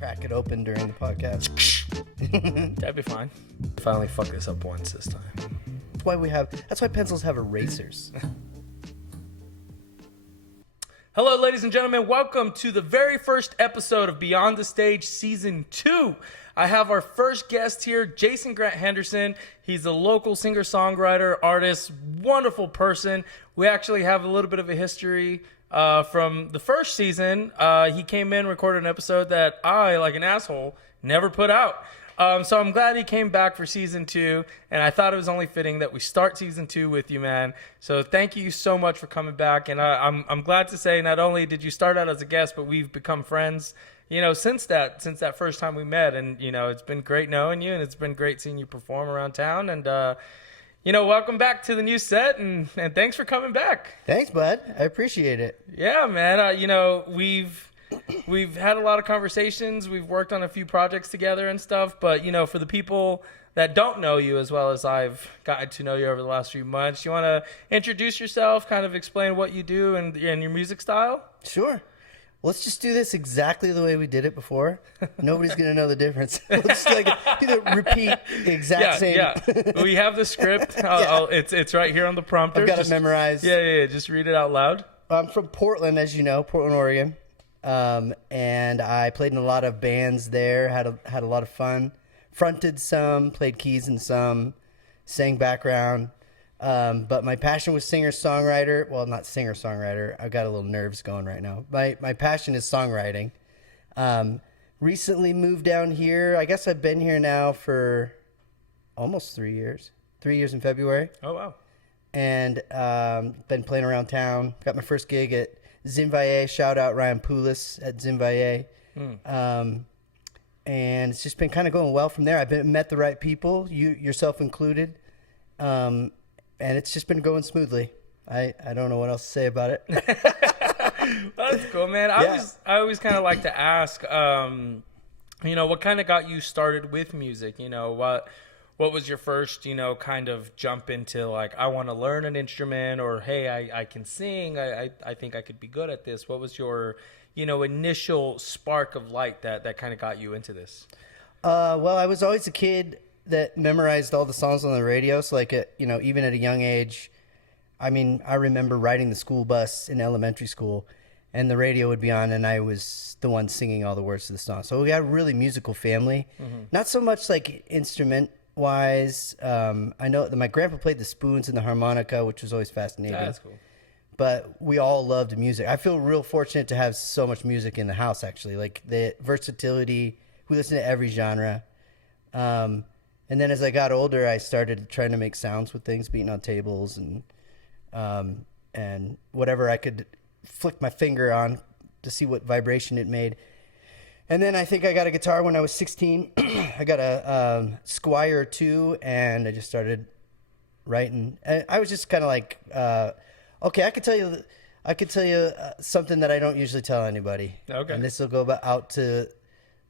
crack it open during the podcast. That'd be fine. Finally fuck this up once this time. That's why pencils have erasers. Hello, ladies and gentlemen. Welcome to the very first episode of Beyond the Stage Season 2. I have our first guest here, Grant Henderson. He's a local singer-songwriter, artist, wonderful person. We actually have a little bit of a history from the first season. He came in, recorded an episode that I, like an asshole, never put out. So I'm glad he came back for season 2, and I thought it was only fitting that we start season 2 with you, man. So thank you so much for coming back, and I'm glad to say not only did you start out as a guest, but we've become friends, since that first time we met, and it's been great knowing you, and it's been great seeing you perform around town, and welcome back to the new set, and thanks for coming back. Thanks, bud. I appreciate it. Yeah, man. We've had a lot of conversations. We've worked on a few projects together and stuff. But, for the people that don't know you as well as I've gotten to know you over the last few months, you want to introduce yourself, kind of explain what you do and your music style? Sure. Let's just do this exactly the way we did it before. Nobody's going to know the difference. We'll just repeat the exact same. Yeah. We have the script. It's right here on the prompter. I've got it memorized. Yeah. Just read it out loud. I'm from Portland, as you know, Portland, Oregon. And I played in a lot of bands there, had a lot of fun, fronted some, played keys in some, sang background. But my passion was singer-songwriter. Well, not singer-songwriter. I've got a little nerves going right now. My passion is songwriting. Recently moved down here. I guess I've been here now for almost 3 years. 3 years in February. Oh, wow. And been playing around town. Got my first gig at Zimvaye, shout out Ryan Poulis at Zimvaye. And it's just been kind of going well from there. I've met the right people, you yourself included. And it's just been going smoothly. I don't know what else to say about it. Well, that's cool, man. I always kind of like to ask, what kind of got you started with music? What was your first, kind of jump into, like, I want to learn an instrument, or, hey, I can sing. I think I could be good at this. What was your, initial spark of light that kind of got you into this? Well, I was always a kid that memorized all the songs on the radio. So, even at a young age, I remember riding the school bus in elementary school, and the radio would be on, and I was the one singing all the words to the song. So we got a really musical family. Mm-hmm. Not so much like instrument-wise. I know that my grandpa played the spoons and the harmonica, which was always fascinating. That's cool. But we all loved music. I feel real fortunate to have so much music in the house, actually. Like the versatility. We listen to every genre. And then as I got older, I started trying to make sounds with things, beating on tables and whatever I could flick my finger on to see what vibration it made. And then I think I got a guitar when I was 16. I got a Squire 2, and I just started writing. And I was just kind of like, okay, I could tell you something that I don't usually tell anybody. Okay. And this will go out to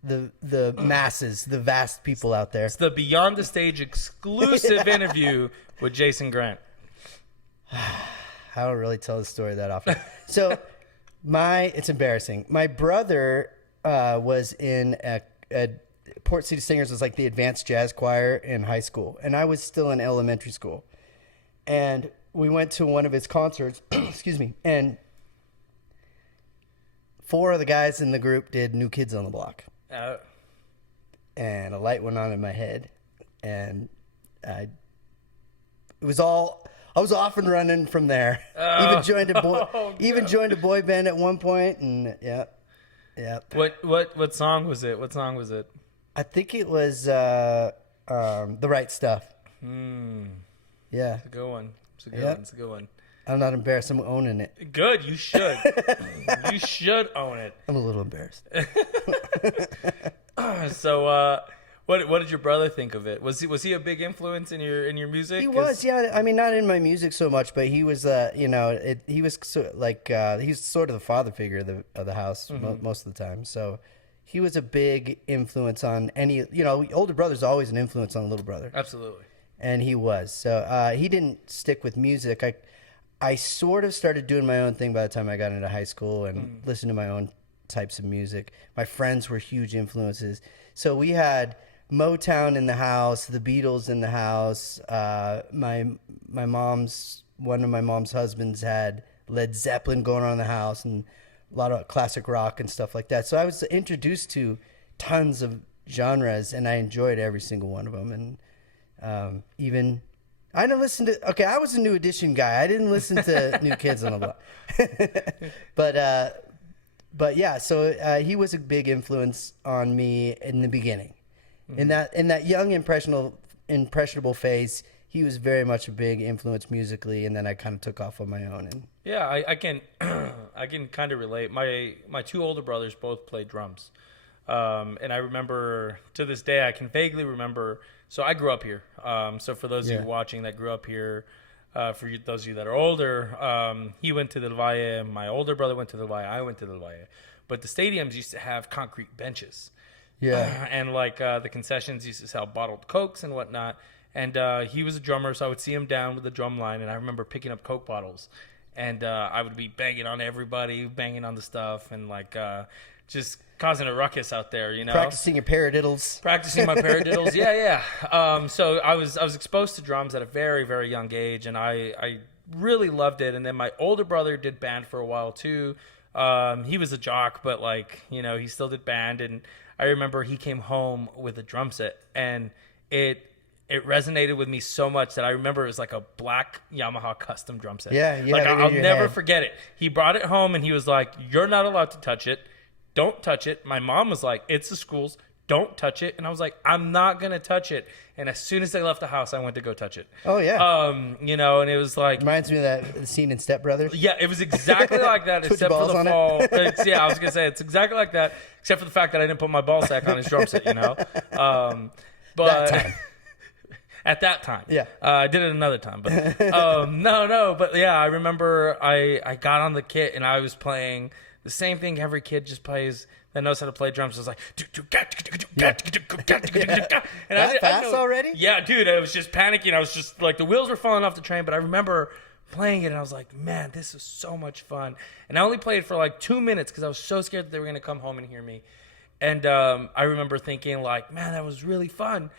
the masses, the vast people out there. It's the Beyond the Stage exclusive interview with Jason Grant. I don't really tell the story that often. So it's embarrassing. My brother was in a Port City Singers, was like the advanced jazz choir in high school, and I was still in elementary school. And we went to one of his concerts, excuse me, and 4 of the guys in the group did New Kids on the Block. And a light went on in my head, and I was off and running from there. Even joined a boy band at one point, and yeah. What song was it? I think it was The Right Stuff. Yeah. It's a good one. It's a good one. I'm not embarrassed. I'm owning it. Good. You should. You should own it. I'm a little embarrassed. So, what did your brother think of it? Was he a big influence in your music? He was, yeah. Not in my music so much, but he was, he was he's sort of the father figure of the house most of the time. So he was a big influence on any, older brother's always an influence on a little brother. Absolutely. And he was. So he didn't stick with music. I sort of started doing my own thing by the time I got into high school and listened to my own types of music. My friends were huge influences. So we had Motown in the house, the Beatles in the house. One of my mom's husbands had Led Zeppelin going on in the house, and a lot of classic rock and stuff like that. So I was introduced to tons of genres, and I enjoyed every single one of them. And even I didn't listen to. Okay, I was a New Edition guy. I didn't listen to New Kids on the Block, but yeah. So he was a big influence on me in the beginning. In that young impressionable phase, he was very much a big influence musically, and then I kind of took off on my own. And yeah, I can I can kind of relate. My two older brothers both played drums, and I remember to this day I can vaguely remember. So I grew up here. So for those of you watching that grew up here, those of you that are older, he went to the Valle. My older brother went to the Valle. I went to the Valle. But the stadiums used to have concrete benches. yeah, And like the concessions used to sell bottled Cokes and whatnot. And he was a drummer, so I would see him down with the drum line, and I remember picking up Coke bottles. And I would be banging on everybody, banging on the stuff, and like just causing a ruckus out there, you know. practicing your paradiddles. Practicing my paradiddles, yeah. So I was exposed to drums at a very, very young age, and I really loved it. And then my older brother did band for a while too. He was a jock, but like, you know, he still did band. And I remember he came home with a drum set, and it resonated with me so much that I remember it was like a black Yamaha custom drum set. Yeah, like I'll never head. forget it. He brought it home and he was like, "You're not allowed to touch it. Don't touch it." My mom was like, "It's the school's. Don't touch it." And I was like, "I'm not gonna touch it." And as soon as they left the house, I went to go touch it. Oh yeah. You know, and it was like, Reminds me of that scene in Step Brothers. yeah, it was exactly like that, Put except your for balls the on fall. Yeah, I was gonna say it's exactly like that, except for the fact that I didn't put my ball sack on his drum set. You know, but. That time. At that time. Yeah. I did it another time. But no. But yeah, I remember I got on the kit and I was playing the same thing every kid just plays that knows how to play drums. It was like, and That fast already? Yeah, dude, I was just panicking. I was just like, the wheels were falling off the train. But I remember playing it and I was like, man, this is so much fun. And I only played for like 2 minutes because I was so scared that they were going to come home and hear me. And I remember thinking like, man, that was really fun.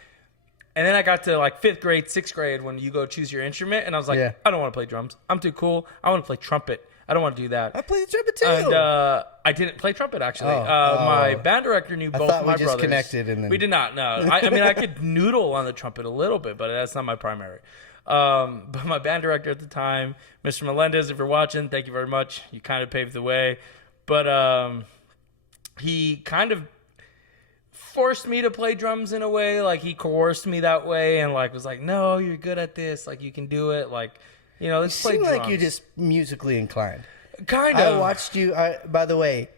And then I got to like 5th grade, 6th grade when you go choose your instrument. And I was like, Yeah. I don't want to play drums. I'm too cool. I want to play trumpet. I don't want to do that. I played the trumpet too. And I didn't play trumpet, actually. Oh. My band director knew both thought of we my just brothers. connected and then- We did not, no. I mean, I could noodle on the trumpet a little bit, but that's not my primary. But my band director at the time, Mr. Melendez, if you're watching, thank you very much. You kind of paved the way. But he kind of forced me to play drums in a way. Like, he coerced me that way and like was like, no, you're good at this. Like, you can do it. Like, you know, let's play Seem drums. like you're just musically inclined. Kind I of. watched you. By the way,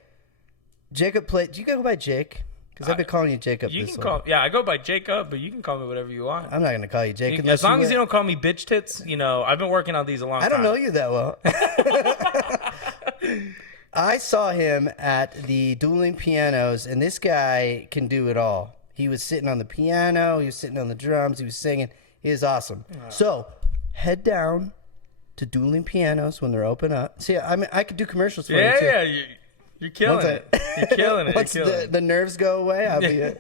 Jacob played. Do you go by Jake? Because I've been calling you Jacob. You this can whole- call, yeah, I go by Jacob, but you can call me whatever you want. I'm not going to call you Jake As long as you don't call me bitch tits, you know, I've been working on these a long time. I don't know you that well. I saw him at the Dueling Pianos, and this guy can do it all. He was sitting on the piano. He was sitting on the drums. He was singing. He is awesome. So head down to Dueling Pianos when they're open up. See, I mean, I could do commercials for you too. Yeah, you're killing Once it. You're killing it. Once You're killing the nerves go away, I'll be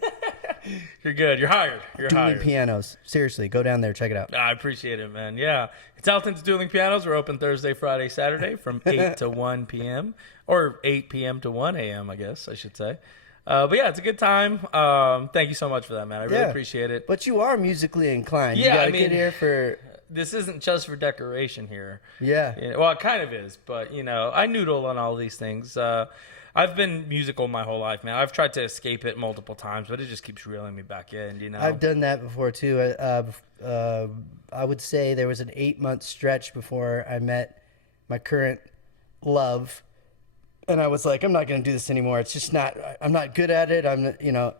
You're good. You're hired. You're Dueling hired. Pianos. Seriously, go down there, check it out. I appreciate it, man. Yeah. It's Alton's Dueling Pianos. We're open Thursday, Friday, Saturday from 8 to 1 p.m. Or 8 p.m. to 1 a.m., I guess I should say. But yeah, it's a good time. Thank you so much for that, man. I really appreciate it. But you are musically inclined. Yeah, you gotta I mean, get here for. This isn't just for decoration here. Yeah. You know, well, it kind of is, but you know, I noodle on all these things. I've been musical my whole life, man. I've tried to escape it multiple times, but it just keeps reeling me back in. You know, I've done that before too. I would say there was an 8-month stretch before I met my current love, and I was like, I'm not going to do this anymore. It's just not. I'm not good at it.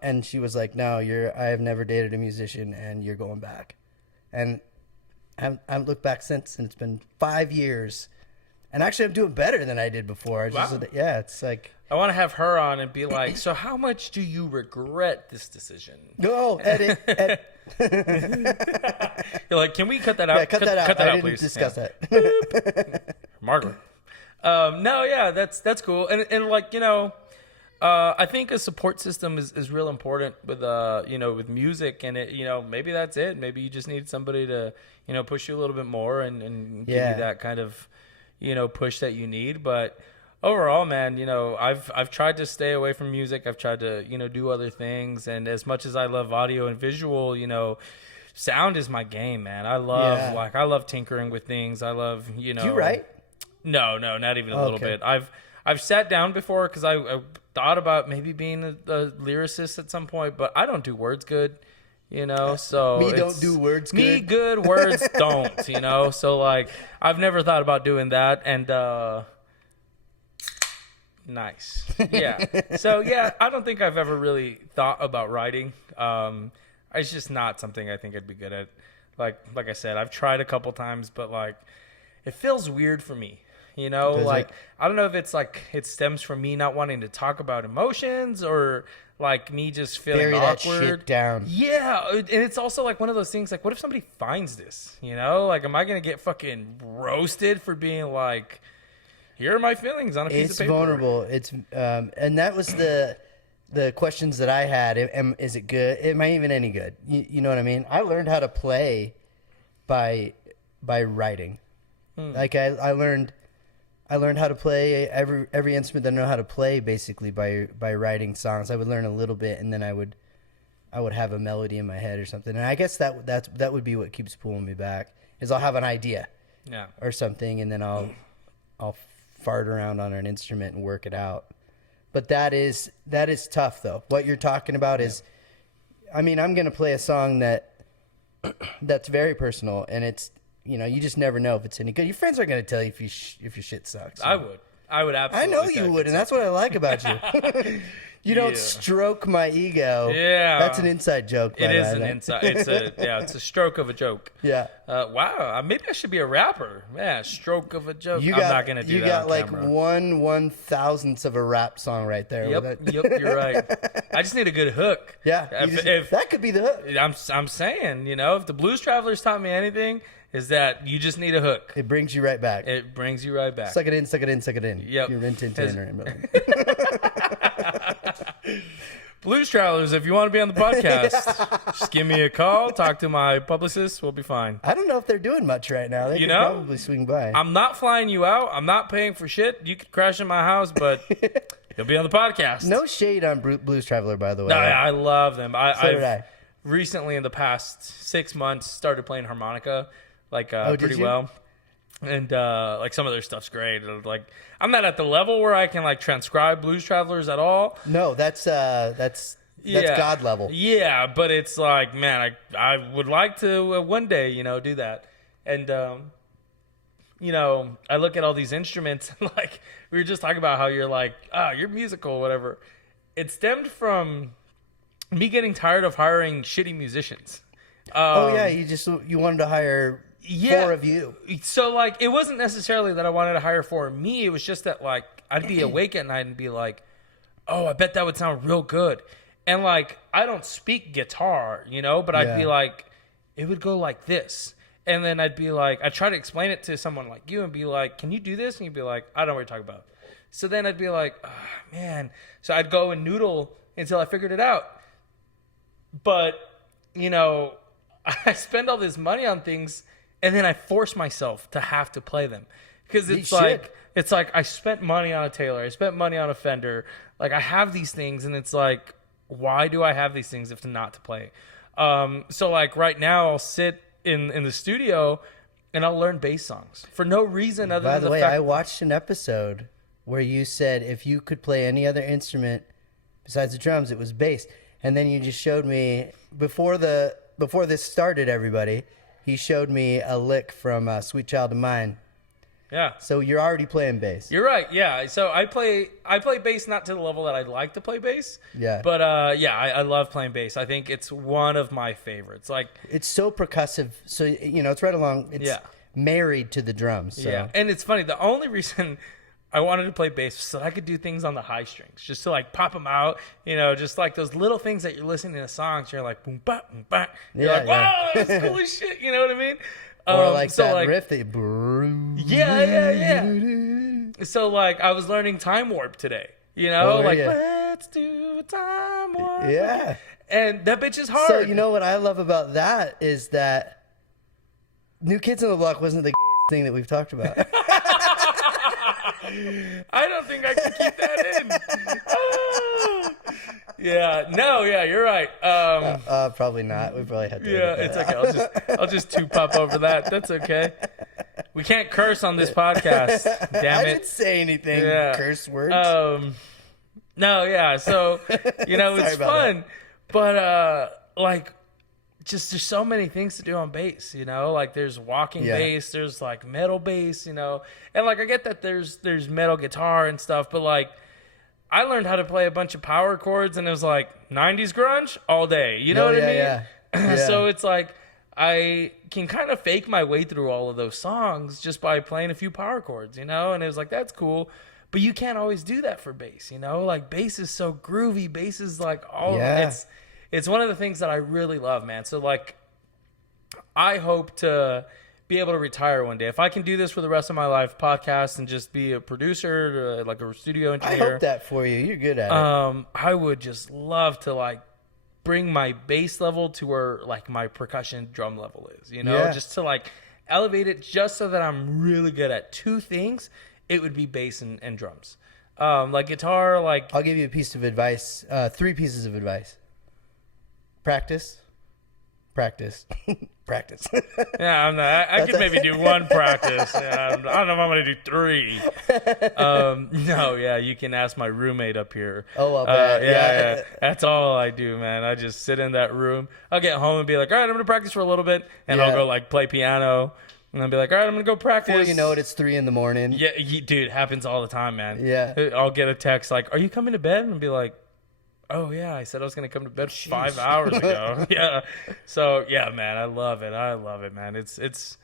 And she was like, No, I have never dated a musician, and you're going back. And I haven't looked back since, and it's been 5 years. And actually, I'm doing better than I did before. Wow. It's like. I want to have her on and be like, so how much do you regret this decision? Go edit. You're like, can we cut that out? Yeah, cut that out. Cut that I out, didn't please. discuss Yeah. that. Margaret. No, yeah, that's cool. And like, you know, I think a support system is real important with with music, and maybe that's it. Maybe you just need somebody to push you a little bit more and give you that kind of push that you need. But overall, man, I've tried to stay away from music. I've tried to do other things, and as much as I love audio and visual, sound is my game, man. I love tinkering with things. I love Do you write? No, not even a little bit. I've sat down before because I thought about maybe being a lyricist at some point, but I don't do words good, so Me don't do words good. Me good, words don't, so like I've never thought about doing that. And nice. Yeah. So yeah, I don't think I've ever really thought about writing. It's just not something I think I'd be good at. Like I said, I've tried a couple times, but like it feels weird for me. I don't know if it's like it stems from me not wanting to talk about emotions or like me just feeling Bury awkward. that shit down. Yeah, and it's also like one of those things like, what if somebody finds this? Like, am I gonna get fucking roasted for being like, here are my feelings on a piece of paper? It's vulnerable. It's and that was the questions that I had. Is it good? Am I even any good? You know what I mean? I learned how to play by writing. Like I learned how to play every instrument that I know how to play basically by writing songs. I would learn a little bit, and then I would have a melody in my head or something. And I guess that would be what keeps pulling me back. Is I'll have an idea, or something, and then I'll fart around on an instrument and work it out. But that is tough though. What you're talking about is, I mean, I'm gonna play a song that's very personal, and it's. You just never know if it's any good. Your friends are going to tell you if your shit sucks. I would absolutely. I know you would, and that's what I like about you. You don't stroke my ego. Yeah, that's an inside joke. It is an inside. It's a stroke of a joke. Yeah. Wow. Maybe I should be a rapper. Yeah, stroke of a joke. I'm not gonna do that. You got like camera. 1/1000th of a rap song right there. Yep. You're right. I just need a good hook. Yeah. If that could be the hook. I'm saying, if the Blues Travelers taught me anything, is that you just need a hook. It brings you right back. It brings you right back. Suck it in, suck it in, suck it in. Yep. You're in. Blues Travelers, if you want to be on the podcast, just give me a call. Talk to my publicist. We'll be fine. I don't know if they're doing much right now. They could probably swing by. I'm not flying you out. I'm not paying for shit. You could crash in my house, but you'll be on the podcast. No shade on Blues Traveler, by the way. No, I love them. I've recently, in the past 6 months, started playing harmonica. Pretty well, and like some of their stuff's great. Like I'm not at the level where I can like transcribe Blues Travelers at all. No, that's God level. Yeah, but it's like, man, I would like to one day, do that. And I look at all these instruments, and like we were just talking about how you're like, you're musical, whatever. It stemmed from me getting tired of hiring shitty musicians. You wanted to hire 4 of you. So like it wasn't necessarily that I wanted to hire 4 of me. It was just that like I'd be awake at night and be like, oh, I bet that would sound real good. And like I don't speak guitar, but I'd be like, it would go like this. And then I'd be like, I'd try to explain it to someone like you and be like, can you do this? And you'd be like, I don't know what you're talking about. So then I'd be like, oh, man. So I'd go and noodle until I figured it out. But, I spend all this money on things and then I force myself to have to play them. Because it's like I spent money on a Taylor. I spent money on a Fender. Like I have these things and it's like, why do I have these things if not to play? So like right now I'll sit in the studio and I'll learn bass songs for no reason other than the fact. By the way, I watched an episode where you said if you could play any other instrument besides the drums, it was bass. And then you just showed me before this started, everybody, he showed me a lick from Sweet Child of Mine. Yeah. So you're already playing bass. You're right. Yeah. So I play bass not to the level that I'd like to play bass. Yeah. But I love playing bass. I think it's one of my favorites. Like it's so percussive. So it's right along. It's married to the drums. So. Yeah. And it's funny. The only reason I wanted to play bass so that I could do things on the high strings, just to like pop them out, just like those little things that you're listening to songs. You're like boom, ba, boom, ba. You're like, wow, that's cool as shit. You know what I mean? Or like that riff that yeah. So like I was learning Time Warp today. Like let's do a time warp. Yeah. And that bitch is hard. So you know what I love about that is that New Kids on the Block wasn't the gayest thing that we've talked about. I don't think I can keep that in. Yeah, no, yeah, you're right. Probably not. We probably have to. Yeah, it's okay. I'll just two-pop over that. That's okay. We can't curse on this podcast. Damn I it. didn't say anything. Yeah. Curse words. No, yeah. So, it's fun, but like, just there's so many things to do on bass. Like there's walking bass, there's like metal bass, and like I get that there's metal guitar and stuff, but like I learned how to play a bunch of power chords, and it was like 90s grunge all day. You know what I mean? Yeah. So it's like I can kind of fake my way through all of those songs just by playing a few power chords, and it was like, that's cool. But you can't always do that for bass, like bass is so groovy. Bass is like it's one of the things that I really love, man. So like I hope to be able to retire one day. If I can do this for the rest of my life, podcast and just be a producer, like a studio engineer. I hope that for you. You're good at it. I would just love to like bring my bass level to where like my percussion drum level is, just to like elevate it just so that I'm really good at two things. It would be bass and drums. Like guitar, like I'll give you a piece of advice. 3 pieces of advice. Practice. Practice. Yeah, I'm not. I could maybe do 1 practice. Yeah, I don't know if I'm going to do 3. No, yeah, you can ask my roommate up here. Oh, I'll bet. Yeah. That's all I do, man. I just sit in that room. I'll get home and be like, all right, I'm going to practice for a little bit. And I'll go like play piano. And I'll be like, all right, I'm going to go practice. Before you know it, it's 3 a.m. Yeah, dude, it happens all the time, man. Yeah. I'll get a text like, are you coming to bed? And I'll be like, oh, yeah, I said I was going to come to bed 5 hours ago. Yeah. So, yeah, man, I love it. I love it, man. It's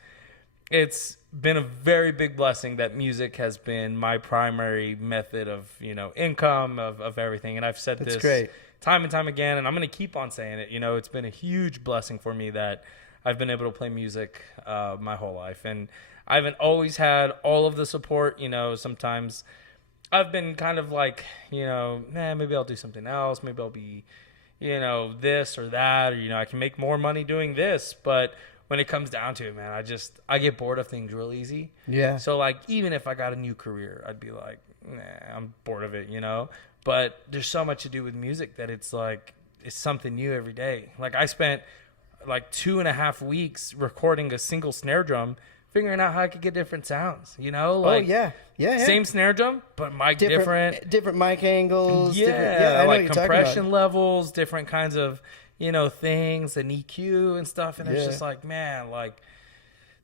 been a very big blessing that music has been my primary method of, income, of everything. And I've said this great. Time and time again, and I'm going to keep on saying it. It's been a huge blessing for me that I've been able to play music my whole life. And I haven't always had all of the support. Sometimes I've been kind of like, maybe I'll do something else. Maybe I'll be, this or that, or, I can make more money doing this. But when it comes down to it, man, I get bored of things real easy. Yeah. So like, even if I got a new career, I'd be like, nah, I'm bored of it, But there's so much to do with music that it's like, it's something new every day. Like I spent like 2.5 weeks recording a single snare drum, figuring out how I could get different sounds, Like, oh, yeah. Same snare drum, but mic different mic angles. Yeah, I know like what you're compression levels, different kinds of, things, and EQ and stuff. And it's just like, man, like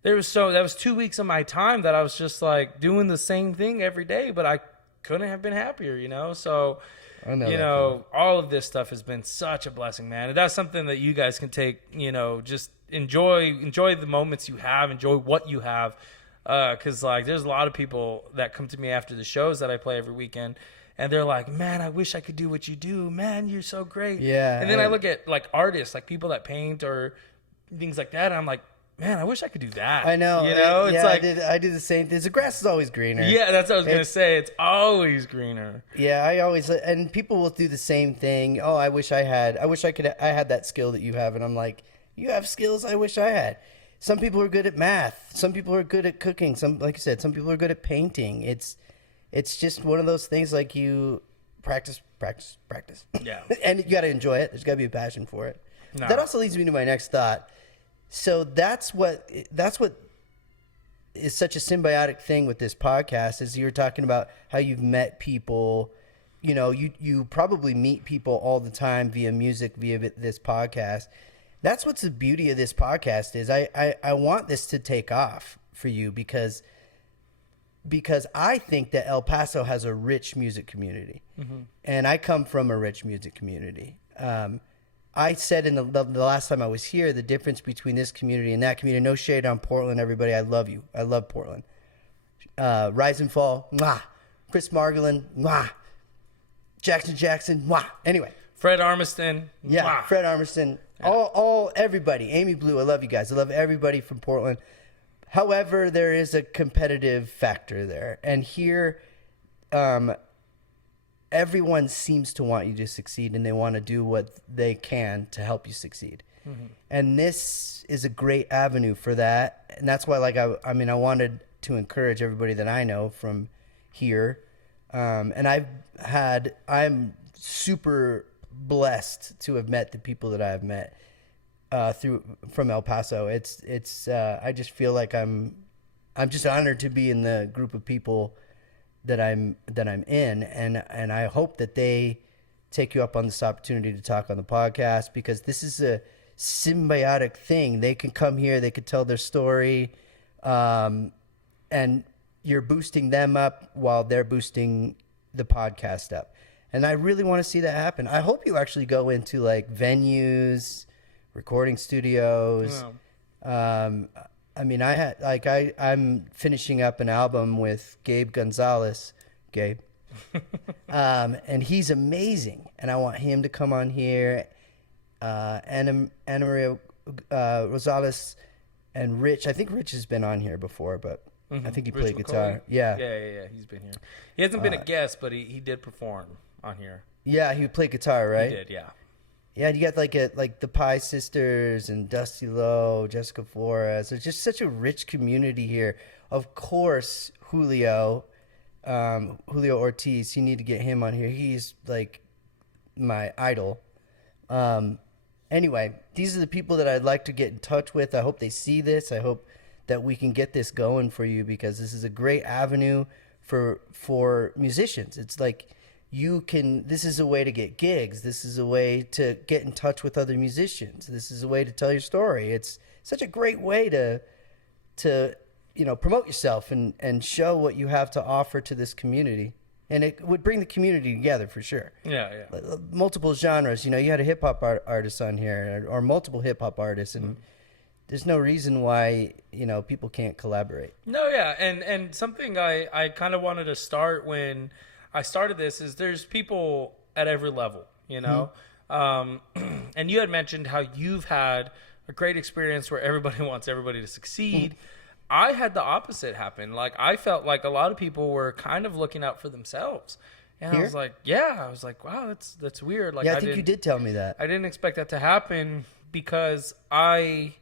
that was 2 weeks of my time that I was just like doing the same thing every day, but I couldn't have been happier, So, all of this stuff has been such a blessing, man. And that's something that you guys can take, just enjoy the moments you have, enjoy what you have. Cause like there's a lot of people that come to me after the shows that I play every weekend, and they're like, man, I wish I could do what you do, man, you're so great. Yeah. And then I look at like artists, like people that paint or things like that, and I'm like, man, I wish I could do that. I know. It's like I do the same thing. The grass is always greener. Yeah, that's what I was gonna say. It's always greener. Yeah, and people will do the same thing. Oh, I had that skill that you have, and I'm like, you have skills I wish I had. Some people are good at math. Some people are good at cooking. Some, like you said, some people are good at painting. It's just one of those things, like you practice. Yeah. And you got to enjoy it. There's got to be a passion for it. No. That also leads me to my next thought. So that's what is such a symbiotic thing with this podcast, is you're talking about how you've met people. You probably meet people all the time via music, via this podcast. That's what's the beauty of this podcast is. I want this to take off for you because I think that El Paso has a rich music community, and I come from a rich music community. I said in the last time I was here, the difference between this community and that community. No shade on Portland, everybody. I love you. I love Portland. Rise and Fall, mwah. Chris Margolin, mwah. Jackson, mwah. Anyway. Fred Armiston. Yeah, mwah. Fred Armiston. Yeah. Everybody. Amy Blue, I love you guys. I love everybody from Portland. However, there is a competitive factor there. And here, everyone seems to want you to succeed, and they want to do what they can to help you succeed. And this is a great avenue for that. And that's why, like, I mean, I wanted to encourage everybody that I know from here. And I'm super blessed to have met the people that I've met from El Paso. I just feel like I'm just honored to be in the group of people that I'm in, and I hope that they take you up on this opportunity to talk on the podcast, because this is a symbiotic thing. They can come here, they could tell their story, and you're boosting them up while they're boosting the podcast up. And I really want to see that happen. I hope you actually go into like venues, recording studios. I mean, I'm finishing up an album with Gabe Gonzalez, and he's amazing, and I want him to come on here. Anna Maria Rosales and Rich. I think Rich has been on here before, but I think he played guitar. Yeah, he's been here. He hasn't been a guest, but he did perform on here. Yeah, he played guitar, right? He did, yeah. Yeah, you got like the Pie Sisters and Dusty Lowe, Jessica Flores. There's just such a rich community here. Of course, Julio Ortiz. You need to get him on here. He's like my idol. Anyway, these are the people that I'd like to get in touch with. I hope they see this. I hope that we can get this going for you, because this is a great avenue for musicians. It's like this is a way to get gigs. This is a way to get in touch with other musicians. This is a way to tell your story. It's such a great way to promote yourself and show what you have to offer to this community. And it would bring the community together for sure. Yeah. Multiple genres. You had a hip hop artist on here, or multiple hip hop artists, and there's no reason why people can't collaborate. No, yeah, and something I kind of wanted to start when I started this is there's people at every level, and you had mentioned how you've had a great experience where everybody wants everybody to succeed. I had the opposite happen. Like, I felt like a lot of people were kind of looking out for themselves. And Here? I was like, wow, that's weird. Like, Yeah, I think you did tell me that. I didn't expect that to happen, because I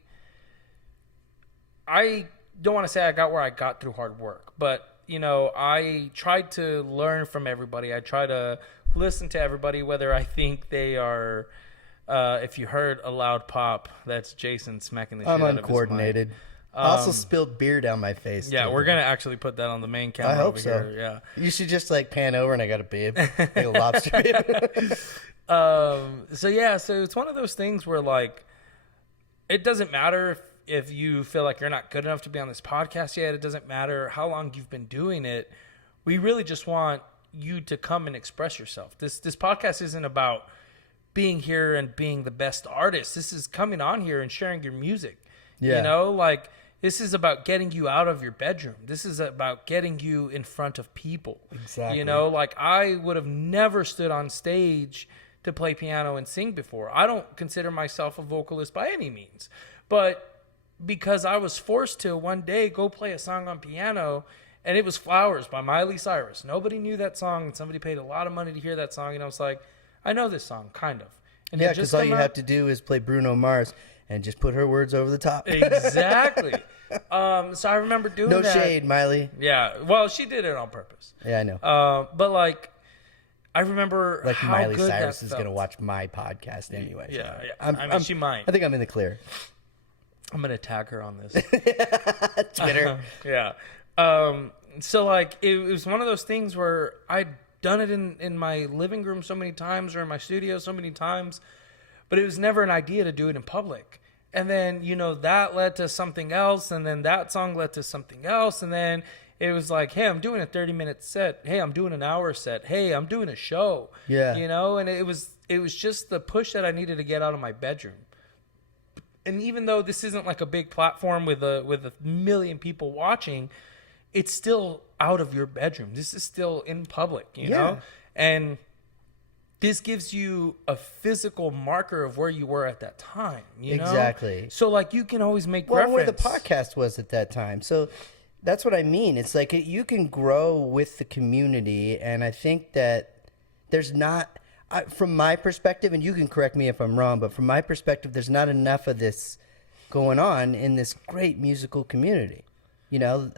don't want to say I got where I got through hard work, but I tried to learn from everybody. I try to listen to everybody, whether I think they are, if you heard a loud pop, that's Jason smacking the shit out of his mic. I'm uncoordinated. I also spilled beer down my face. Yeah, we're going to actually put that on the main camera. I hope over so. Here. Yeah. You should just like pan over and I got a bib. Like a lobster bib. So it's one of those things where, like, it doesn't matter if you feel like you're not good enough to be on this podcast yet. It doesn't matter how long you've been doing it. We really just want you to come and express yourself. This podcast isn't about being here and being the best artist. This is coming on here and sharing your music. Yeah. This is about getting you out of your bedroom. This is about getting you in front of people. Exactly. I would have never stood on stage to play piano and sing before. I don't consider myself a vocalist by any means. But because I was forced to one day go play a song on piano, and it was Flowers by Miley Cyrus. Nobody knew that song, and somebody paid a lot of money to hear that song. And I was like, I know this song, kind of. And yeah, because all you have to do is play Bruno Mars and just put her words over the top. Exactly. So I remember doing that. No shade, Miley. Yeah. Well, she did it on purpose. Yeah, I know. But I remember like how Miley good Cyrus that is felt. going to watch my podcast anyway. Yeah. So I mean, she might. I think I'm in the clear. I'm going to tag her on this. Twitter. Yeah. So it was one of those things where I'd done it in my living room so many times, or in my studio so many times, but it was never an idea to do it in public. And then, that led to something else. And then that song led to something else. And then it was like, hey, I'm doing a 30-minute set. Hey, I'm doing an hour set. Hey, I'm doing a show. Yeah. And it was just the push that I needed to get out of my bedroom. And even though this isn't like a big platform with a million people watching, it's still out of your bedroom. This is still in public, you know? And this gives you a physical marker of where you were at that time, you know? Exactly. So, you can always make where reference. the podcast was at that time. So that's what I mean. It's like you can grow with the community, and I think that there's not, from my perspective, and you can correct me if I'm wrong, but from my perspective, there's not enough of this going on in this great musical community. You know,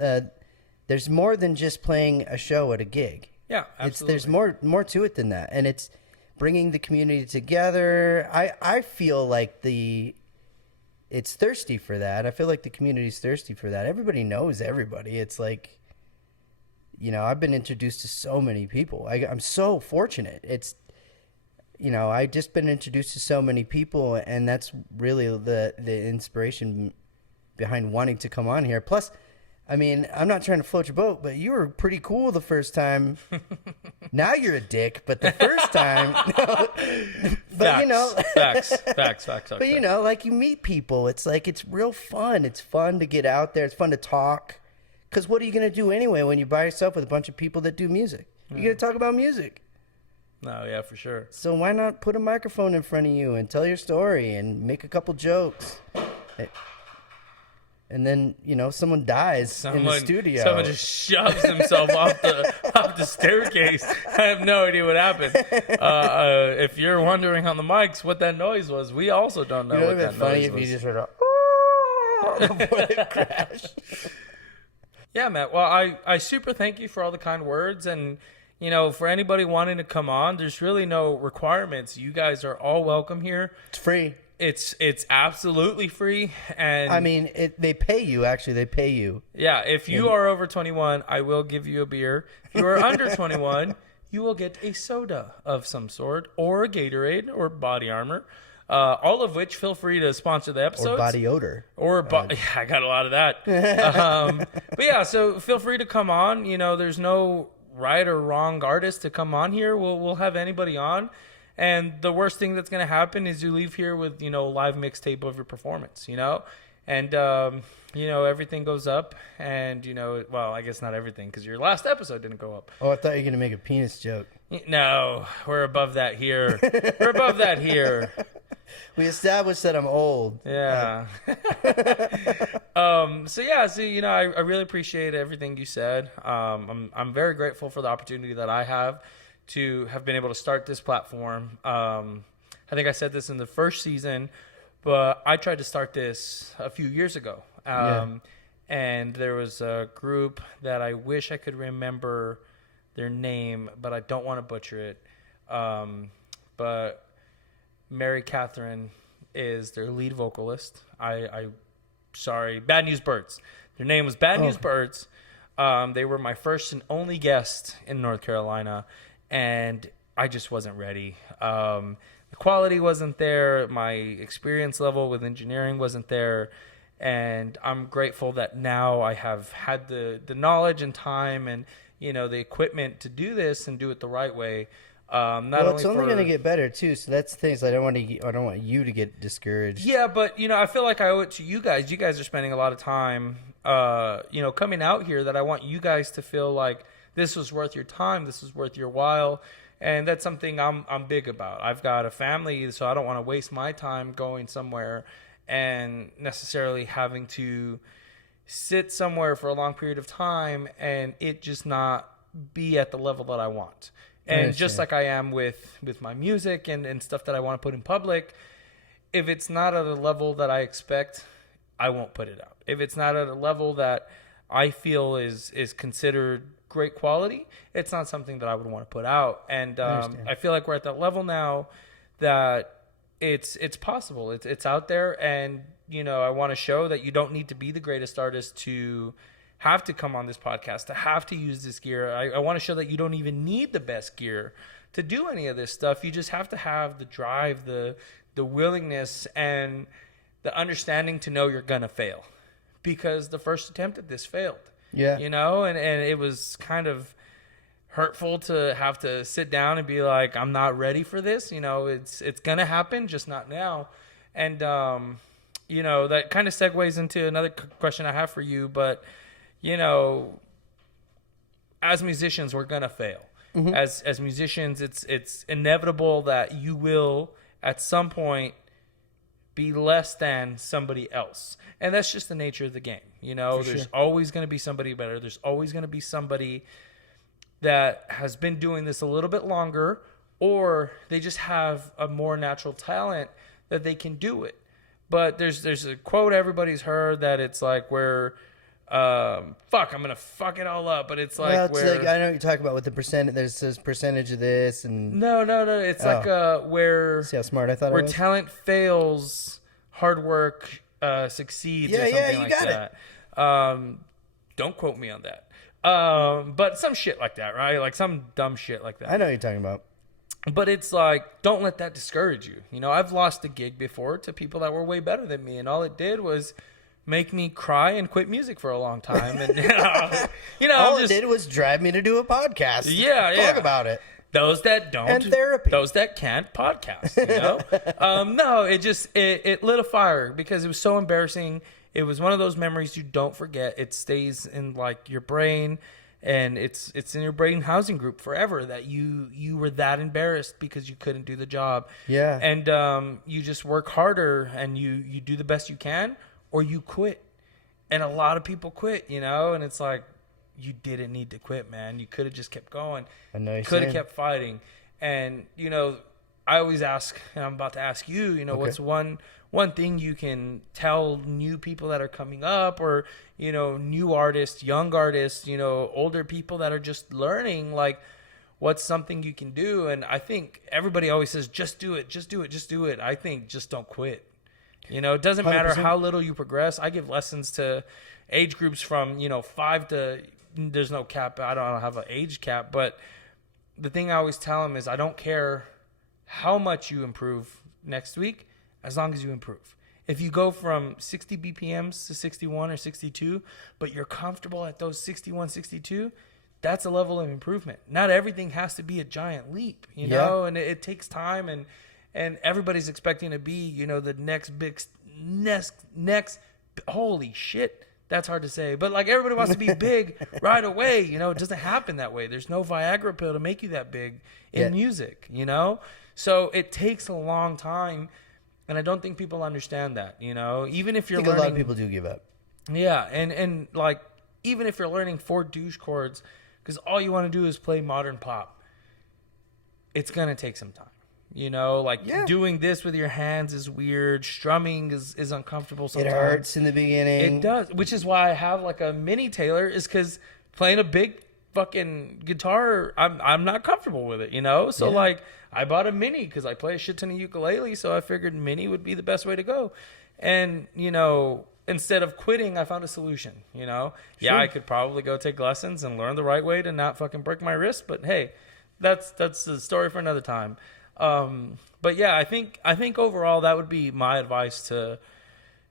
there's more than just playing a show at a gig. Yeah, absolutely. There's more to it than that, and it's bringing the community together. I feel like it's thirsty for that. I feel like the community's thirsty for that. Everybody knows everybody. It's like, you know, I've been introduced to so many people. I'm so fortunate. It's, you know, I've just been introduced to so many people, and that's really the inspiration behind wanting to come on here. Plus, I mean, I'm not trying to float your boat, but you were pretty cool the first time. Now you're a dick, but the first time, no. But facts, you know, facts. But you know, like you meet people, it's like it's real fun. It's fun to get out there. It's fun to talk. Because what are you gonna do anyway when you're by yourself with a bunch of people that do music? You're gonna talk about music. No, yeah, for sure. So why not put a microphone in front of you and tell your story and make a couple jokes? And then, you know, someone dies in the studio. Someone just shoves himself off the staircase. I have no idea what happened. If you're wondering on the mics what that noise was, we also don't know what that noise was. It would have been funny if you just heard before it crashed. Yeah, Matt. Well, I super thank you for all the kind words. And, you know, for anybody wanting to come on, there's really no requirements. You guys are all welcome here. It's free. It's absolutely free, and I mean, they pay you. Actually, they pay you. Yeah, if you are over 21, I will give you a beer. If you are under 21, you will get a soda of some sort, or a Gatorade, or Body Armor. All of which, feel free to sponsor the episodes. Or body odor. Yeah, I got a lot of that. But yeah, so feel free to come on. You know, there's no right or wrong artist to come on here. We'll have anybody on. And the worst thing that's going to happen is you leave here with, you know, a live mixtape of your performance, you know? And, you know, everything goes up. And, you know, well, I guess not everything because your last episode didn't go up. Oh, I thought you were going to make a penis joke. No, we're above that here. We're above that here. We established that I'm old. Yeah. So, you know, I really appreciate everything you said. I'm very grateful for the opportunity that I have to have been able to start this platform. I think I said this in the first season, but I tried to start this a few years ago. And there was a group that I wish I could remember their name, but I don't want to butcher it. But Mary Catherine is their lead vocalist. Sorry, Bad News Birds. Their name was Bad News Birds. They were my first and only guest in North Carolina. And I just wasn't ready. The quality wasn't there. My experience level with engineering wasn't there. And I'm grateful that now I have had the knowledge and time and, you know, the equipment to do this and do it the right way. It's only going to get better too. So that's the thing. So I don't want you to get discouraged. Yeah, but you know, I feel like I owe it to you guys. You guys are spending a lot of time, you know, coming out here. That I want you guys to feel like this was worth your time. This was worth your while. And that's something I'm big about. I've got a family, so I don't want to waste my time going somewhere and necessarily having to sit somewhere for a long period of time and it just not be at the level that I want. And just like I am with my music and stuff that I want to put in public, if it's not at a level that I expect, I won't put it out. If it's not at a level that I feel is considered great quality, it's not something that I would want to put out. And I feel like we're at that level now that it's possible. It's out there. And, you know, I want to show that you don't need to be the greatest artist to have to come on this podcast, to have to use this gear. I want to show that you don't even need the best gear to do any of this stuff. You just have to have the drive, the willingness, and the understanding to know you're going to fail. Because the first attempt at this failed. Yeah. You know, and it was kind of hurtful to have to sit down and be like, I'm not ready for this. You know, it's going to happen, just not now. And, you know, that kind of segues into another question I have for you. But, you know, as musicians, we're going to fail. Mm-hmm. As musicians, it's inevitable that you will, at some point, be less than somebody else. And that's just the nature of the game. You know, there's always going to be somebody better. There's always going to be somebody that has been doing this a little bit longer or they just have a more natural talent that they can do it. But there's a quote everybody's heard that it's like where I'm gonna fuck it all up, but it's like well, it's like I know what you're talking about with the percent. There's this percentage of this and no, it's like where see how smart I thought I was? talent fails, hard work succeeds, or something you like got that. Don't quote me on that. But some shit like that, right? Like some dumb shit like that. I know what you're talking about. But it's like, don't let that discourage you. You know, I've lost a gig before to people that were way better than me, and all it did was make me cry and quit music for a long time. And all it did was drive me to do a podcast. Talk about it. Those that don't, and therapy. Those that can't podcast. You know, no, it lit a fire because it was so embarrassing. It was one of those memories you don't forget. It stays in like your brain. And it's in your brain housing group forever that you were that embarrassed because you couldn't do the job. Yeah. And you just work harder and you do the best you can, or you quit. And a lot of people quit, you know, and it's like, you didn't need to quit, man. You could have just kept going. I know you could have kept fighting. And, you know, I always ask, and I'm about to ask you, you know, okay. What's one thing you can tell new people that are coming up, or, you know, new artists, young artists, you know, older people that are just learning, like, what's something you can do? And I think everybody always says, just do it, just do it, just do it. I think just don't quit. You know, it doesn't matter 100%. how little you progress. I give lessons to age groups from, 5 to, there's no cap. I don't have an age cap, but the thing I always tell them is I don't care how much you improve next week, as long as you improve. If you go from 60 BPMs to 61 or 62, but you're comfortable at those 61, 62, that's a level of improvement. Not everything has to be a giant leap, you know, and it takes time, and everybody's expecting to be, the next big, next, holy shit. That's hard to say, but like everybody wants to be big right away. It doesn't happen that way. There's no Viagra pill to make you that big in music, So it takes a long time, and I don't think people understand that. Even if you're learning, a lot of people do give up. Yeah, and like even if you're learning 4 douche chords, because all you want to do is play modern pop, it's gonna take some time. Doing this with your hands is weird. Strumming is uncomfortable sometimes. It hurts in the beginning. It does, which is why I have like a mini Taylor, is because playing a big fucking guitar, I'm not comfortable with it, So like I bought a mini because I play a shit ton of ukulele, so I figured mini would be the best way to go. And, instead of quitting, I found a solution, Sure. Yeah, I could probably go take lessons and learn the right way to not fucking break my wrist, but hey, that's the story for another time. But yeah, I think overall that would be my advice to,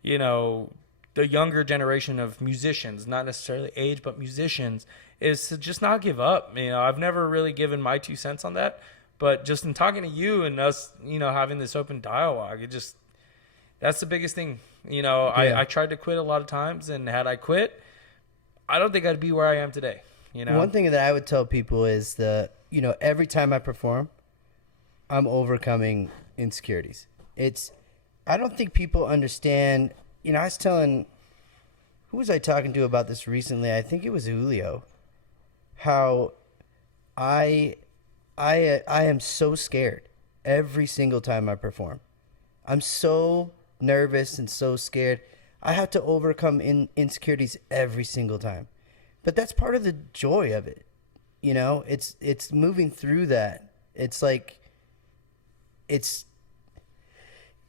the younger generation of musicians, not necessarily age, but musicians, is to just not give up. I've never really given my 2 cents on that, but just in talking to you and us, having this open dialogue, that's the biggest thing. I tried to quit a lot of times, and had I quit, I don't think I'd be where I am today. One thing that I would tell people is every time I perform, I'm overcoming insecurities. I don't think people understand. I was telling, who was I talking to about this recently? I think it was Julio. How I am so scared every single time I perform. I'm so nervous and so scared. I have to overcome insecurities every single time. But that's part of the joy of it. It's moving through that. It's like, it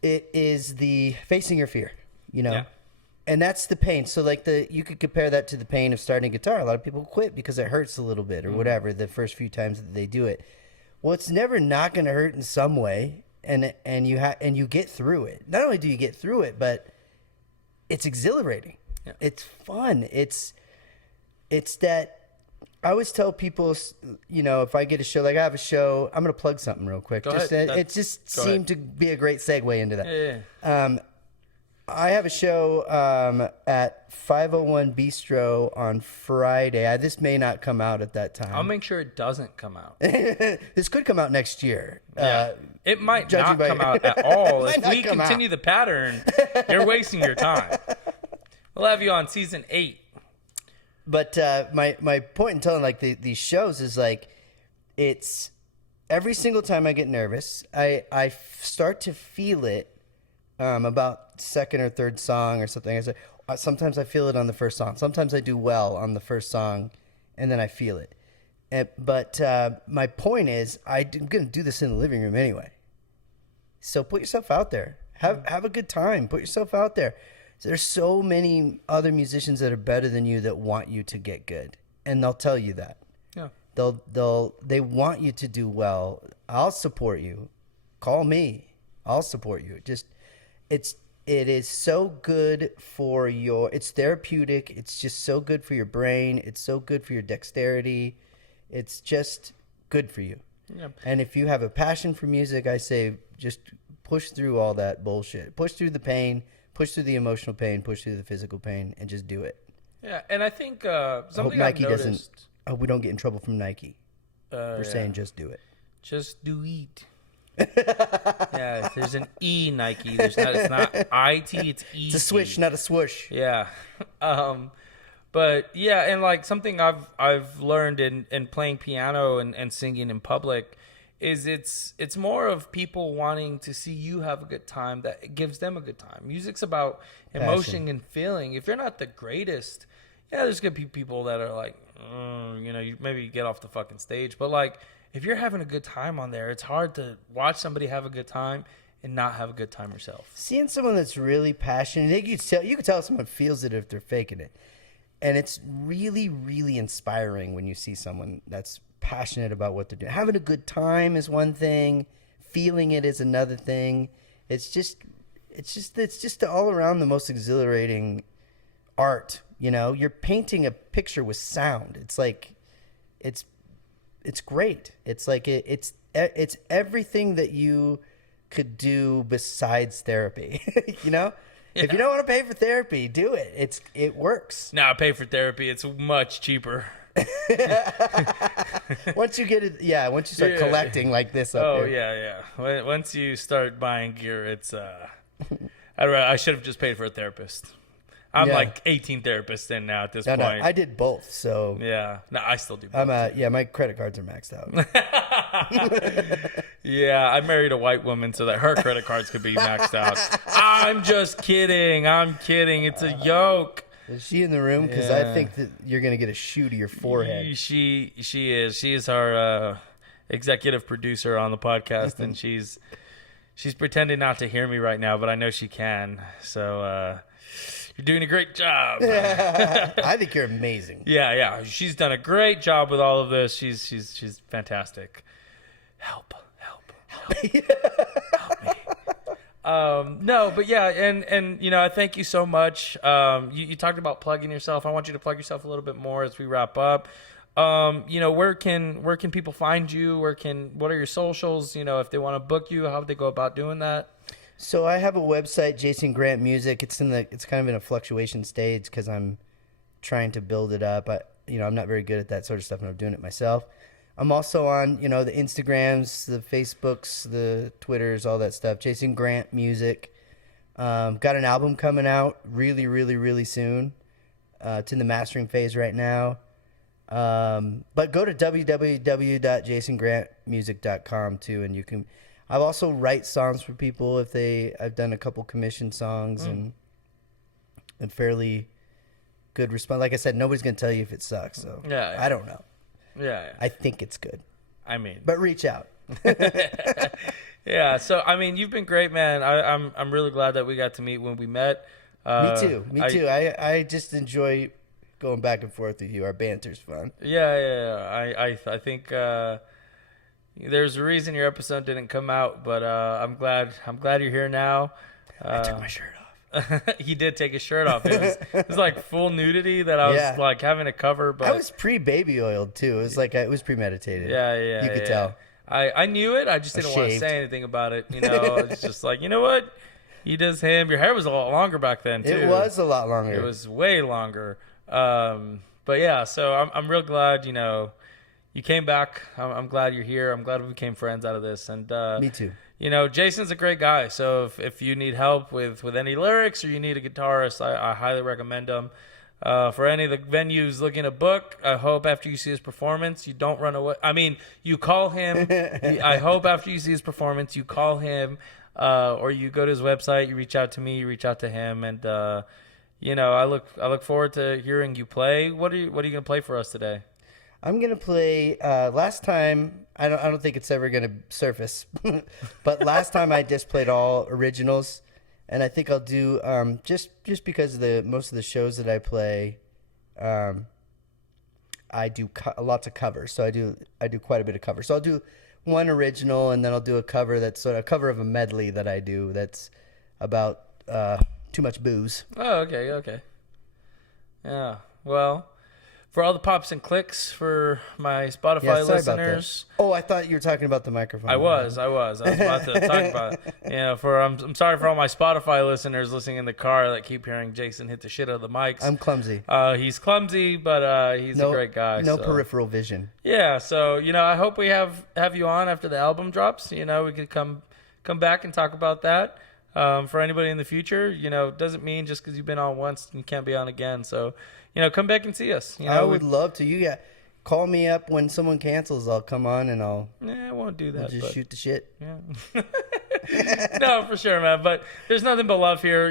is the facing your fear, Yeah. And that's the pain. So like you could compare that to the pain of starting guitar. A lot of people quit because it hurts a little bit or whatever the first few times that they do it. Well, it's never not going to hurt in some way, and you get through it. Not only do you get through it, but it's exhilarating. Yeah. It's fun. It's that. I always tell people, if I get a show, like I have a show, I'm going to plug something real quick. It just seemed to be a great segue into that. Yeah. I have a show at 501 Bistro on Friday. This may not come out at that time. I'll make sure it doesn't come out. This could come out next year. Yeah. It might not come out at all. If we continue the pattern, you're wasting your time. We'll have you on season 8. But my point in telling like these shows is like, it's every single time I get nervous, I start to feel it about second or third song or something. Sometimes I feel it on the first song. Sometimes I do well on the first song, and then I feel it. But my point is, I'm going to do this in the living room anyway. So put yourself out there. Have a good time. Put yourself out there. There's so many other musicians that are better than you that want you to get good, and they'll tell you that. Yeah. They want you to do well. I'll support you. Call me. I'll support you. It is so good for it's therapeutic. It's just so good for your brain. It's so good for your dexterity. It's just good for you. Yeah. And if you have a passion for music, I say just push through all that bullshit. Push through the pain, push through the emotional pain, push through the physical pain, and just do it. Yeah, and I think something Nike I've noticed. doesn't. I hope we don't get in trouble from Nike. We're saying just do it. Just do it. Yeah, there's an E Nike. It's not IT, it's E. It's a swish, not a swoosh. Yeah. But yeah, and like something I've learned in playing piano and singing in public is it's more of people wanting to see you have a good time that gives them a good time. Music's about emotion and feeling. If you're not the greatest, yeah, there's gonna be people that are like, you maybe get off the fucking stage. But like, if you're having a good time on there, it's hard to watch somebody have a good time and not have a good time yourself. Seeing someone that's really passionate, you can tell someone feels it if they're faking it. And it's really, really inspiring when you see someone that's passionate about what they're doing. Having a good time is one thing. Feeling it is another thing. It's just all around the most exhilarating art. You're painting a picture with sound. It's like, it's great. It's like it's everything that you could do besides therapy. Yeah. If you don't want to pay for therapy, do it. It works. Now pay for therapy. It's much cheaper. Once you get it, once you start collecting like this up here. Yeah. Once you start buying gear, it's I should have just paid for a therapist. I'm like 18 therapists in now at this point. No, I did both, so yeah. No, I still do both. My credit cards are maxed out. Yeah, I married a white woman so that her credit cards could be maxed out. I'm just kidding. I'm kidding. It's a joke. Is she in the room? Because I think that you're gonna get a shoe to your forehead. She is. She is our executive producer on the podcast, and she's pretending not to hear me right now, but I know she can. So you're doing a great job. I think you're amazing. Yeah. She's done a great job with all of this. She's fantastic. Help me. No, but yeah, and I thank you so much. You talked about plugging yourself. I want you to plug yourself a little bit more as we wrap up. Where can people find you? What are your socials? If they want to book you, how would they go about doing that? So I have a website, Jason Grant Music. It's kind of in a fluctuation stage because I'm trying to build it up. I'm not very good at that sort of stuff, and I'm doing it myself. I'm also on, the Instagrams, the Facebooks, the Twitters, all that stuff. Jason Grant Music. Got an album coming out really, really, really soon. It's in the mastering phase right now. But go to www.jasongrantmusic.com too, and you can. I've also write songs for people I've done a couple commission songs and fairly good response. Like I said, nobody's gonna tell you if it sucks, so I don't know. Yeah. I think it's good. But reach out. Yeah. So you've been great, man. I'm really glad that we got to meet when we met. Me too. I just enjoy going back and forth with you. Our banter's fun. Yeah. I think there's a reason your episode didn't come out, but I'm glad you're here now. I took my shirt off. He did take his shirt off. It was like full nudity that I was like having to cover. But I was pre-baby oiled too. It was like it was premeditated. Yeah. You could tell. I knew it. I just didn't want to say anything about it. It's just like, you know what? He does him. Your hair was a lot longer back then too. It was a lot longer. It was way longer. But yeah, so I'm real glad. You came back. I'm glad you're here. I'm glad we became friends out of this. And me too. Jason's a great guy. So if you need help with any lyrics or you need a guitarist, I highly recommend him. For any of the venues looking to book, I hope after you see his performance, you don't run away. I mean, you call him. I hope after you see his performance, you call him, or you go to his website, you reach out to me, you reach out to him, and I look forward to hearing you play. What are you gonna play for us today? I'm gonna play. Last time, I don't think it's ever gonna surface, but last time I just played all originals. And I think I'll do just because most of the shows that I play, I do lots of covers. So I do quite a bit of covers. So I'll do one original, and then I'll do a cover that's sort of a cover of a medley that I do that's about too much booze. Oh, okay. Yeah. Well, for all the pops and clicks for my Spotify listeners. Oh, I thought you were talking about the microphone. I was about to talk about it. I'm sorry for all my Spotify listeners listening in the car that keep hearing Jason hit the shit out of the mics. I'm clumsy. He's clumsy, but he's a great guy. No peripheral vision. Yeah, so I hope we have you on after the album drops. We could come back and talk about that. For anybody in the future, doesn't mean just because you've been on once you can't be on again. So, come back and see us. I would love to. Call me up when someone cancels. I'll come on and I won't do that. We'll just shoot the shit. Yeah. No, for sure, man. But there's nothing but love here.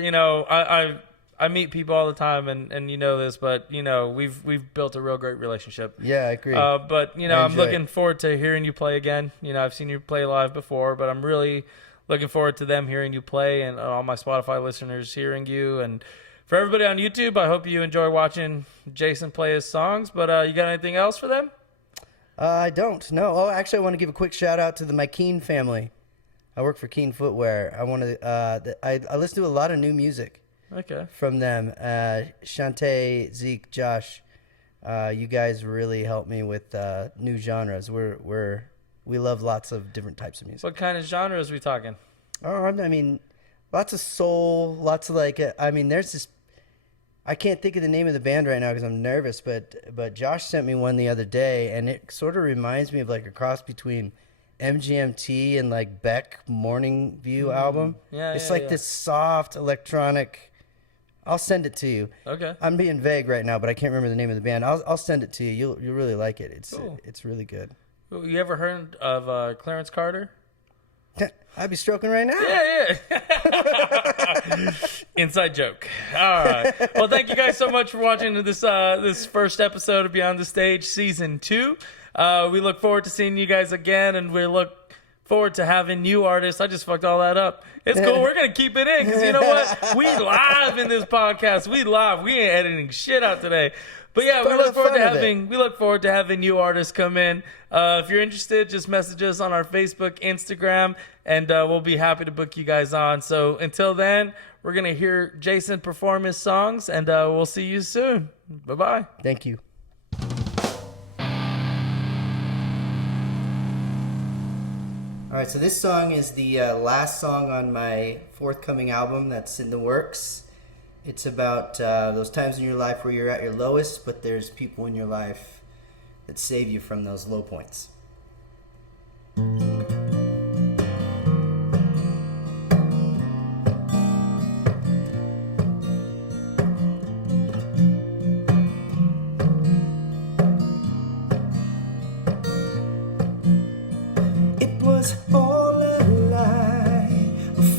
I meet people all the time, and you know this, but we've built a real great relationship. Yeah, I agree. But I'm looking forward to hearing you play again. I've seen you play live before, but I'm really looking forward to them hearing you play, and all my Spotify listeners hearing you. And for everybody on YouTube, I hope you enjoy watching Jason play his songs. But you got anything else for them? I don't. No. Oh, actually, I want to give a quick shout out to my Keen family. I work for Keen Footwear. I want to. I listen to a lot of new music. Okay. From them, Shantae, Zeke, Josh. You guys really help me with new genres. We love lots of different types of music. What kind of genres are we talking? Oh, I mean, lots of soul, lots of there's this. I can't think of the name of the band right now because I'm nervous, but Josh sent me one the other day, and it sort of reminds me of like a cross between MGMT and like Beck Morning View album. Yeah, it's this soft electronic. I'll send it to you. Okay. I'm being vague right now, but I can't remember the name of the band. I'll send it to you. You'll really like it. Cool. It's really good. You ever heard of Clarence Carter? I'd be stroking right now. Yeah. Inside joke. All right. Well, thank you guys so much for watching this first episode of Beyond the Stage Season 2. We look forward to seeing you guys again, and we look forward to having new artists. I just fucked all that up. It's cool. We're going to keep it in because you know what? We live in this podcast. We live. We ain't editing shit out today. But yeah, we look forward to having new artists come in. If you're interested, just message us on our Facebook, Instagram, and we'll be happy to book you guys on. So until then, we're going to hear Jason perform his songs, and we'll see you soon. Bye-bye. Thank you. All right, so this song is the last song on my forthcoming album that's in the works. It's about those times in your life where you're at your lowest, but there's people in your life that save you from those low points. It was all a lie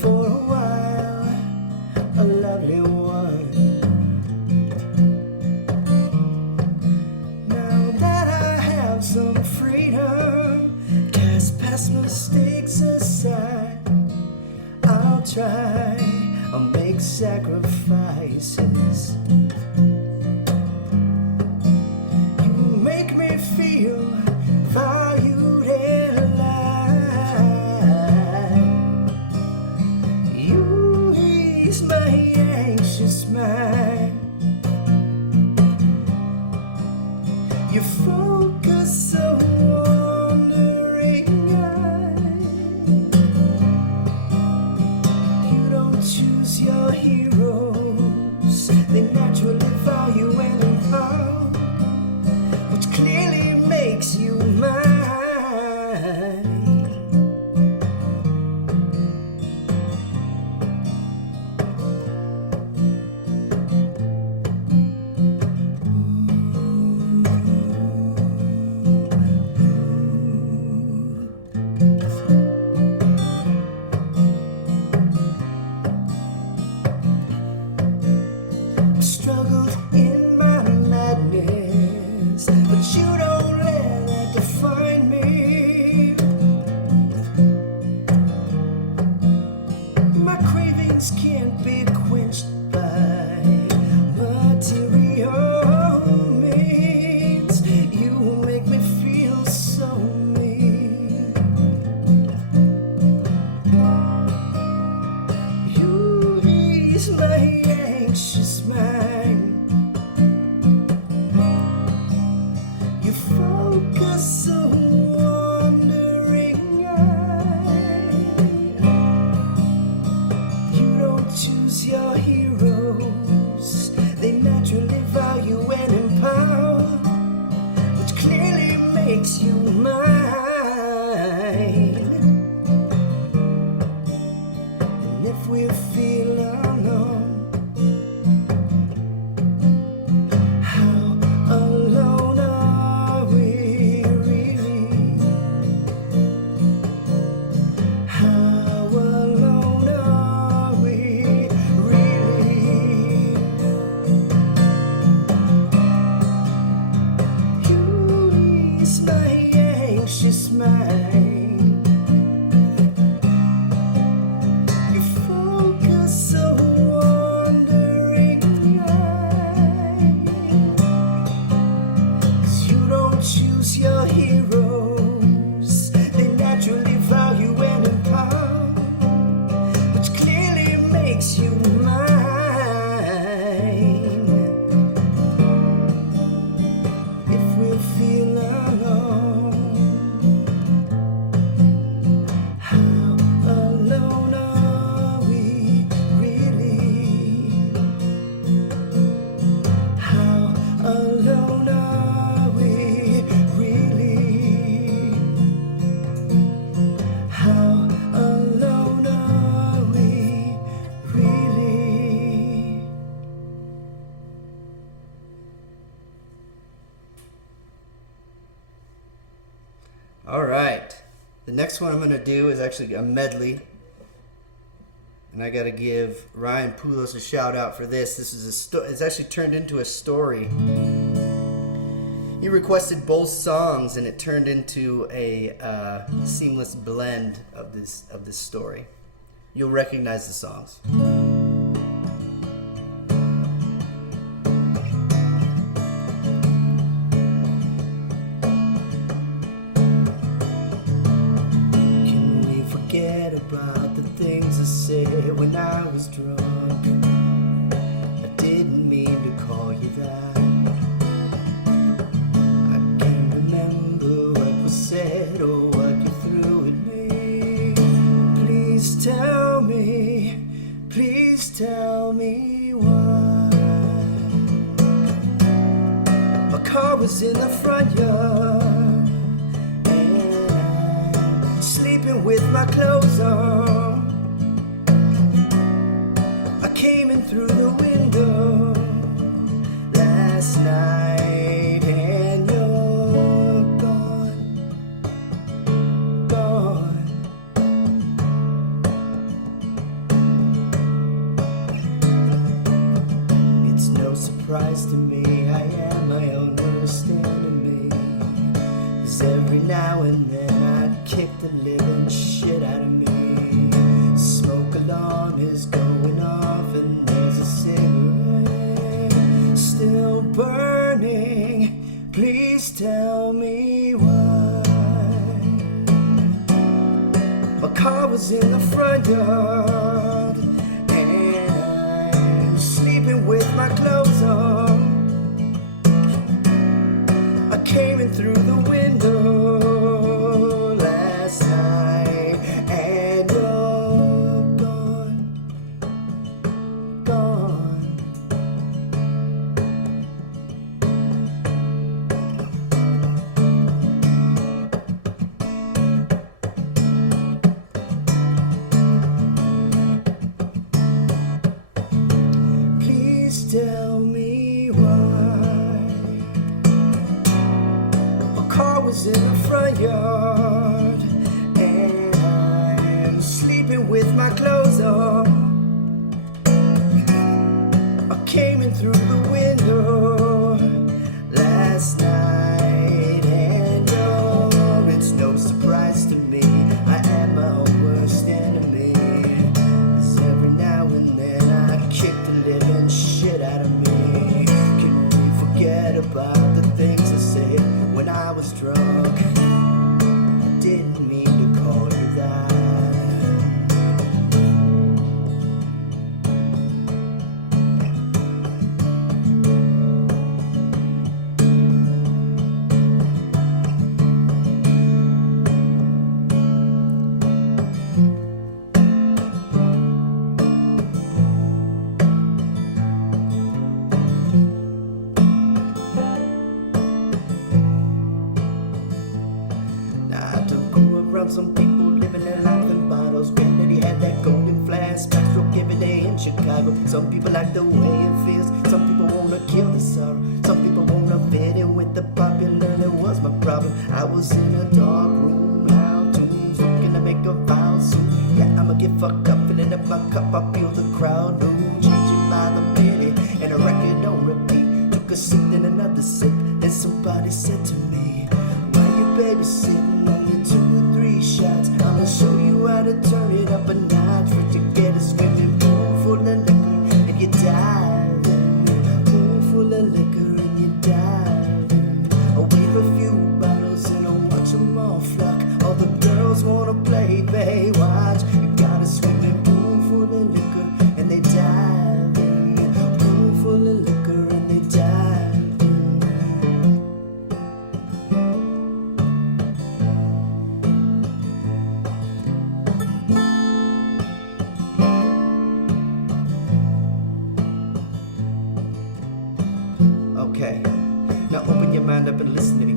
for a while, a lovely one. Now that I have some freedom, cast past mistakes aside, I'll try, I'll make sacrifices. You make me feel valued and alive. You ease my anxious mind. You focus a wandering eye. You don't choose your heroes, they naturally value and empower, which clearly makes you mine. feelings can't be quenched by material means. You make me feel so mean. You ease my anxious mind. You focus on wandering eye. You don't choose your heroes. They naturally value and empower, which clearly makes you mine. And if we feel alone, how alone are we really? How alone are we really? You ease my anxious mind. You focus on wandering eye. 'Cause you don't choose your heroes. They naturally value and empower, which clearly makes you mine. If we feel alone, how alone are we really? How alone are we really? How alone are we really? All right. The next one I'm going to do is actually a medley. And I got to give Ryan Poulos a shout out for this. This is it's actually turned into a story. He requested both songs and it turned into a seamless blend of this story. You'll recognize the songs. Can we forget about the things I said when I was drunk? I didn't mean to call you that. I can't remember what was said or what you threw at me. Please tell me why. My car was in the front yard and I'm sleeping with my clothes on. I came in through the window last night and you're gone, gone. It's no surprise to me, I am my own worst enemy. 'Cause every now and then I kick the living shit out of me. Smoke alarm is going off and there's a cigarette still burning. Please tell me why. My car was in the front yard and I'm sleeping with my clothes on. I came in through the window last night and you're gone, gone. Please tell me why. My car was in the front yard and I'm sleeping with my clothes on. I came in through the window last night and it's no surprise to me, I am my own worst enemy. 'Cause every now Chicago. Some people like the way it feels. Some people wanna kill the sorrow. Some people wanna fit in with the popular. That was my problem. I was in a dark room, out tunes, looking to make a vow soon. Yeah, I'ma get fucked up, filling up my cup. I feel the crowd mood changing by the minute, and a record on repeat. Took a sip, then another sip, then somebody said to me, "Why you babysitting on your 2 or 3 shots? I'ma show you how to turn it up a notch. First you get a swimming pool full of liquor, and you dive in. Pool full of liquor, and you dive in. I wave a few bottles and I watch them all flock. All the girls wanna play Baywatch. You got a swimming pool full of liquor, and they dive in. Pool full of liquor, and they dive in. Okay, now open your mind up and listen to me.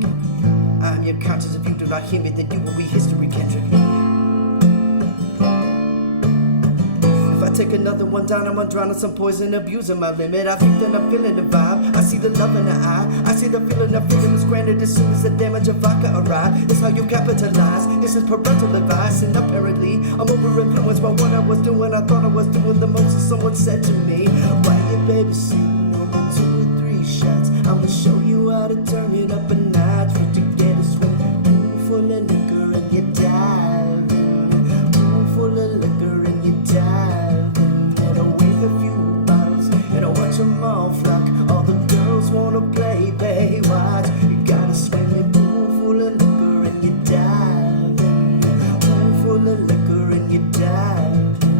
I'm your conscience. If you do not hear me, then you will be history, Kendrick. If I take another one down, I'm gonna drown in some poison, abusing my limit. I think that I'm feeling the vibe. I see the love in the eye. I see the feeling of freedom is granted as soon as the damage of vodka arrives. It's how you capitalize. This is parental advice, and apparently I'm over influenced by what I was doing. I thought I was doing the most, and someone said to me, "Why you babysitting on the 2 or 3 shots? I'ma show you how to turn it up a notch. First you get a swimming pool full of liquor, and you dive in. Pool full of liquor, and you dive in. And I wave a few bottles, and I watch them all flock. All the girls wanna play Baywatch. You got a swimming pool full of liquor, and you dive in. Pool full of liquor, and you dive in.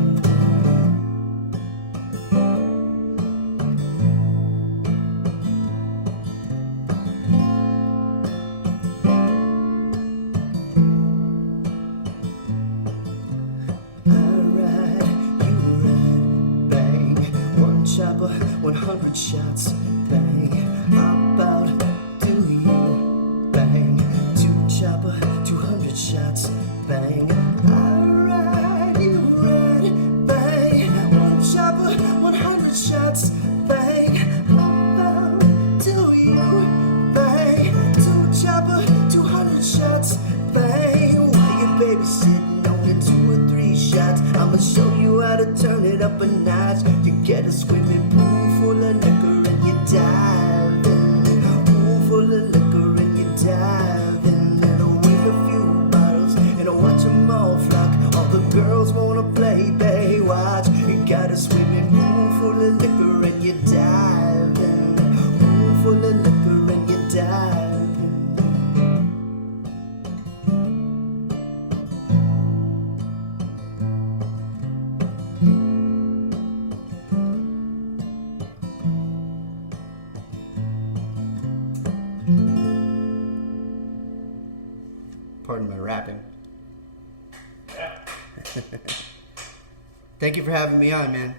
Chopper, 100 shots, bang. Hop out, do you, bang. 2 chopper, 200 shots, bang. Alright, you ready, bang. 1 chopper, 100 shots, bang. Hop out, do you, bang. 2 chopper, 200 shots, bang. Why you babysitting on the 2 or 3 shots? I'ma show you how to turn it up a notch. You get a swimming pool full of liquor, and you dive in. Pool full of liquor, and you dive in. And I wave a few bottles, and I watch them all flock. All the girls wanna play Baywatch. You got a swimming pool full of liquor, and you dive in. Pool full of liquor, and you dive in. Pardon my rapping. Yeah. Thank you for having me on, man.